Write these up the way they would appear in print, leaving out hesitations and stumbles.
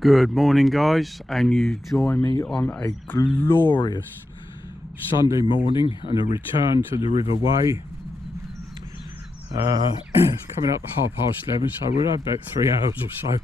Good morning, guys, and you join me on a glorious Sunday morning and a return to the River Wey. It's coming up 11:30, so we'll have about 3 hours or so.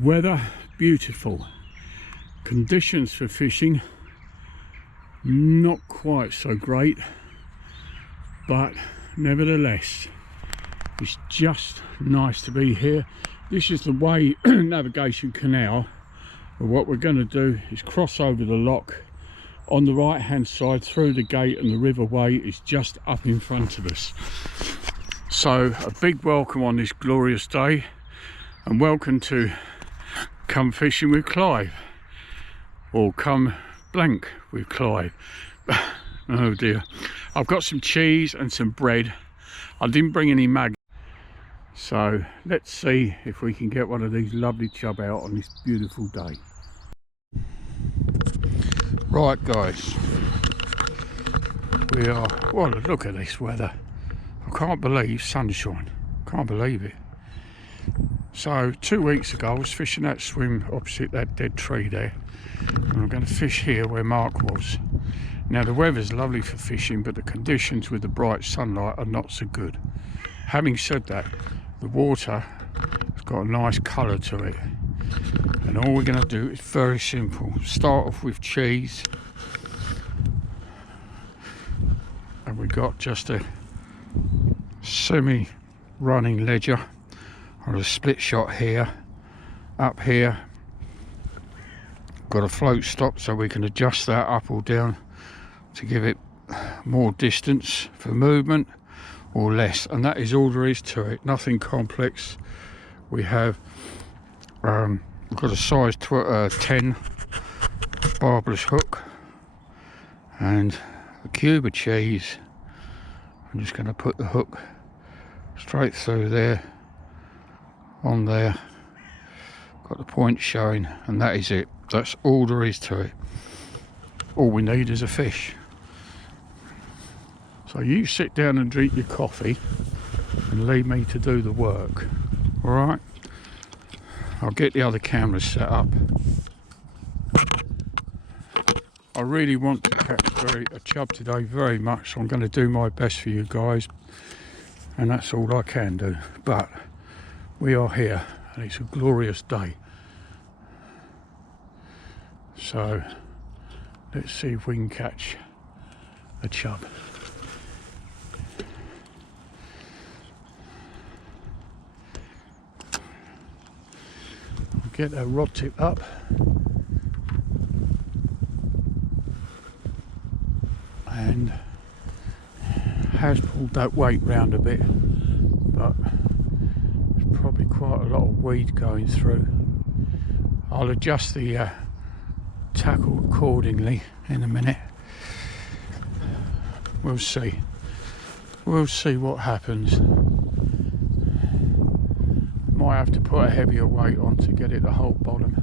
Weather beautiful, conditions for fishing not quite so great, but nevertheless it's just nice to be here. This is the Wey navigation canal, and what we're going to do is cross over the lock on the right hand side through the gate, and the River Wey is just up in front of us. So a big welcome on this glorious day, and welcome to Come Fishing with Clive, or Come Blank with Clive. Oh dear. I've got some cheese and some bread. I didn't bring any mag. So let's see if we can get one of these lovely chub out on this beautiful day. Right, guys, we are, well, look at this weather. I can't believe sunshine, can't believe it. So 2 weeks ago I was fishing that swim opposite that dead tree there, and I'm going to fish here where Mark was. Now the weather's lovely for fishing, but the conditions with the bright sunlight are not so good. Having said that, the water has got a nice colour to it, and all we're going to do is very simple. Start off with cheese, and we've got just a semi-running ledger or a split shot here. Up here got a float stop, so we can adjust that up or down to give it more distance for movement or less, and that is all there is to it. Nothing complex. We have we've got a size 10 barbless hook and a cube of cheese. I'm just going to put the hook straight through there, on there, got the point showing, and that is it. That's all there is to it. All we need is a fish. So you sit down and drink your coffee and leave me to do the work. All right, I'll get the other cameras set up. I really want to catch a chub today very much, so I'm going to do my best for you guys, and that's all I can do. But we are here and it's a glorious day, so let's see if we can catch a chub. Get that rod tip up, and has pulled that weight round a bit, but there's probably quite a lot of weed going through. I'll adjust the tackle accordingly in a minute. We'll see what happens. Might have to put a heavier weight on to get it to hold bottom.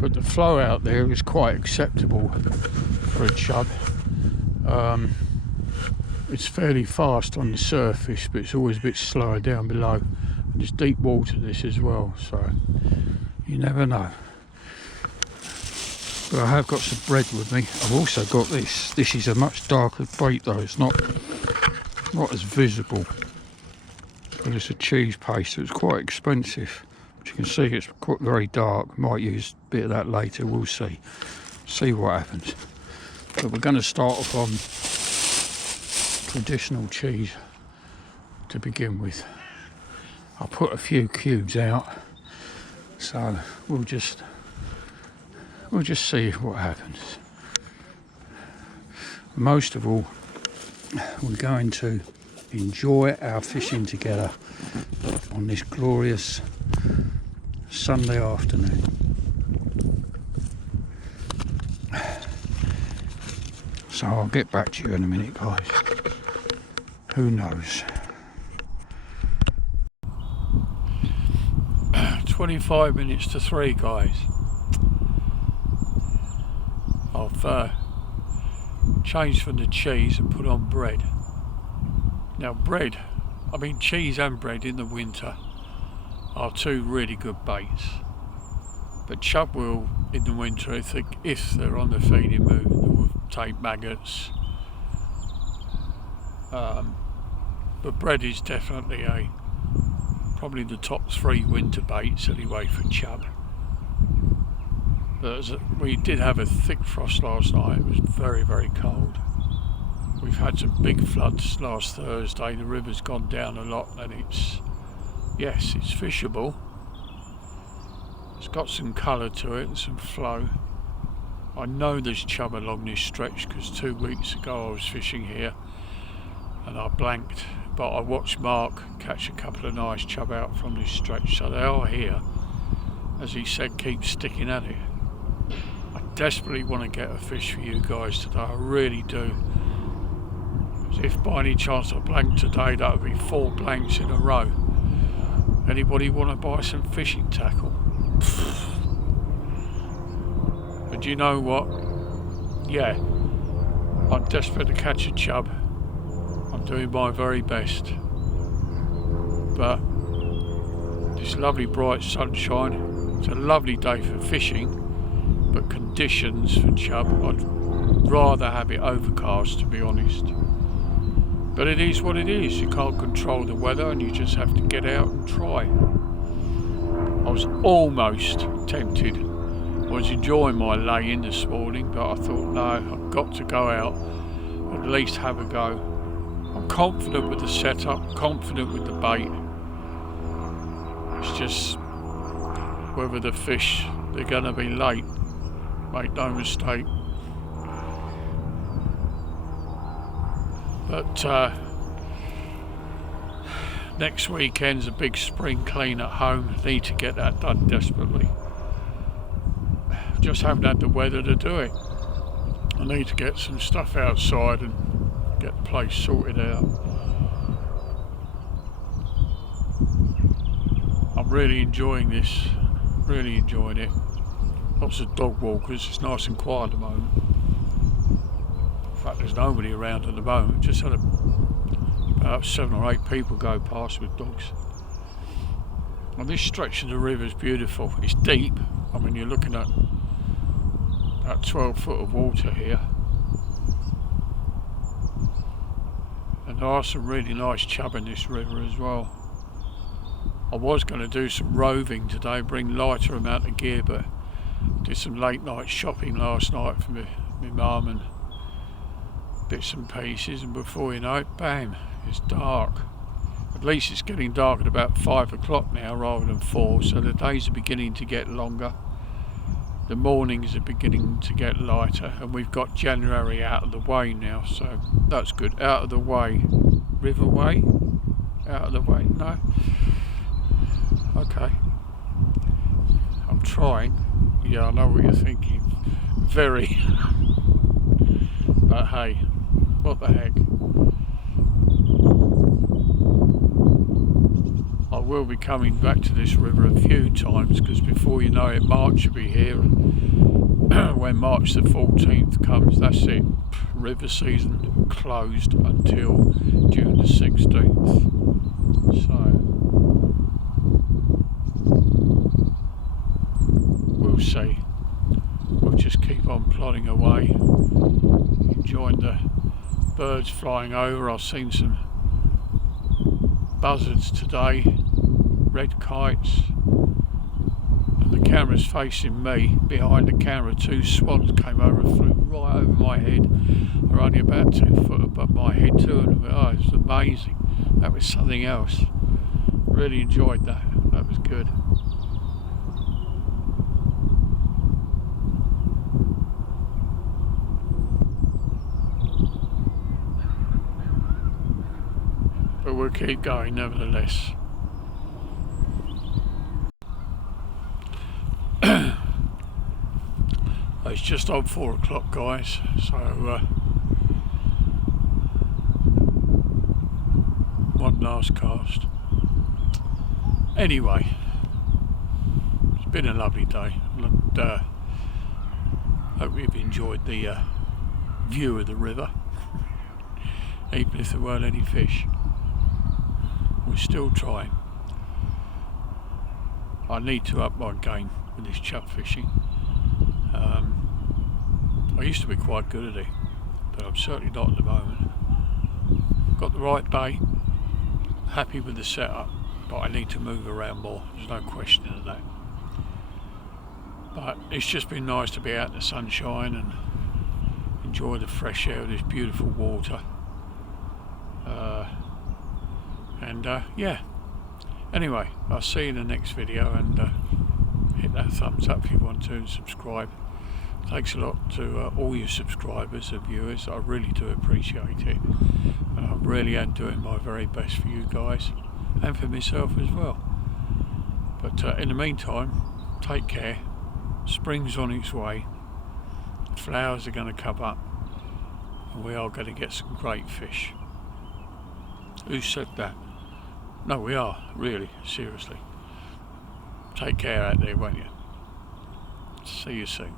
But the flow out there is quite acceptable for a chub. It's fairly fast on the surface, but it's always a bit slower down below. And it's deep water this as well, so you never know. But I have got some bread with me. I've also got this. This is a much darker bait though. It's not as visible. But it's a cheese paste. So it's quite expensive. But you can see it's quite very dark. Might use a bit of that later. We'll see. See what happens. But we're going to start off on traditional cheese to begin with. I'll put a few cubes out. So we'll just see what happens. Most of all, we're going to enjoy our fishing together on this glorious Sunday afternoon. So I'll get back to you in a minute, guys. Who knows? 25 minutes to 3, guys. I've changed from the cheese and put on bread. Now cheese and bread in the winter are two really good baits. But chub will, in the winter, if they're on the feeding mood, they will take maggots. But bread is definitely probably the top 3 winter baits anyway for chub. But we did have a thick frost last night. It was very, very cold. We've had some big floods last Thursday. The river's gone down a lot, and it's fishable. It's got some colour to it and some flow. I know there's chub along this stretch because 2 weeks ago I was fishing here and I blanked, but I watched Mark catch a couple of nice chub out from this stretch, so they are here. As he said, keep sticking at it. I desperately want to get a fish for you guys today, I really do. If by any chance I blank today, that would be 4 blanks in a row. Anybody want to buy some fishing tackle? But you know what? Yeah, I'm desperate to catch a chub. I'm doing my very best. But this lovely bright sunshine, it's a lovely day for fishing, but conditions for chub, I'd rather have it overcast, to be honest. But it is what it is. You can't control the weather and you just have to get out and try. I was almost tempted. I was enjoying my lay-in this morning, but I thought, no, I've got to go out, at least have a go. I'm confident with the setup, confident with the bait. It's just whether the fish, they're going to be late. Make no mistake. But next weekend's a big spring clean at home. Need to get that done desperately. Just haven't had the weather to do it. I need to get some stuff outside and get the place sorted out. I'm really enjoying this. Really enjoying it. Lots of dog walkers. It's nice and quiet at the moment. In fact, there's nobody around at the moment. Just had about 7 or 8 people go past with dogs. And this stretch of the river is beautiful. It's deep. I mean, you're looking at about 12 foot of water here. And there are some really nice chub in this river as well. I was going to do some roving today, bring lighter amount of gear, but did some late night shopping last night for my mum and bits and pieces, and before you know it, bam, it's dark. At least it's getting dark at about 5 o'clock now rather than 4, so the days are beginning to get longer. The mornings are beginning to get lighter, and we've got January out of the way now, so that's good. Out of the way. River Wey? Out of the way? No? Okay. I'm trying. Yeah, I know what you're thinking. Very. But hey, what the heck. I will be coming back to this river a few times, because before you know it, March will be here, and when March the 14th comes, that's it. River season closed until June the 16th. So we'll see. We'll just keep on plodding away, enjoying the birds flying over. I've seen some buzzards today, red kites, and the camera's facing me. Behind the camera, 2 swans came over and flew right over my head. They're only about 2 foot above my head, 2 of them. Oh, it's amazing. That was something else. Really enjoyed that. That was good. But we'll keep going nevertheless. It's just on 4 o'clock, guys, so one last cast. Anyway, it's been a lovely day, and hope you've enjoyed the view of the river, even if there weren't any fish. We're still trying. I need to up my game with this chub fishing. I used to be quite good at it, but I'm certainly not at the moment. Got the right bait, happy with the setup, but I need to move around more, there's no question of that. But it's just been nice to be out in the sunshine and enjoy the fresh air of this beautiful water. Yeah, anyway, I'll see you in the next video, and hit that thumbs up if you want to, and subscribe. Thanks a lot to all your subscribers and viewers. I really do appreciate it. I really am doing my very best for you guys and for myself as well. But in the meantime, take care. Spring's on its way. The flowers are going to come up, and we are going to get some great fish. Who said that? No, we are, really, seriously. Take care out there, won't you? See you soon.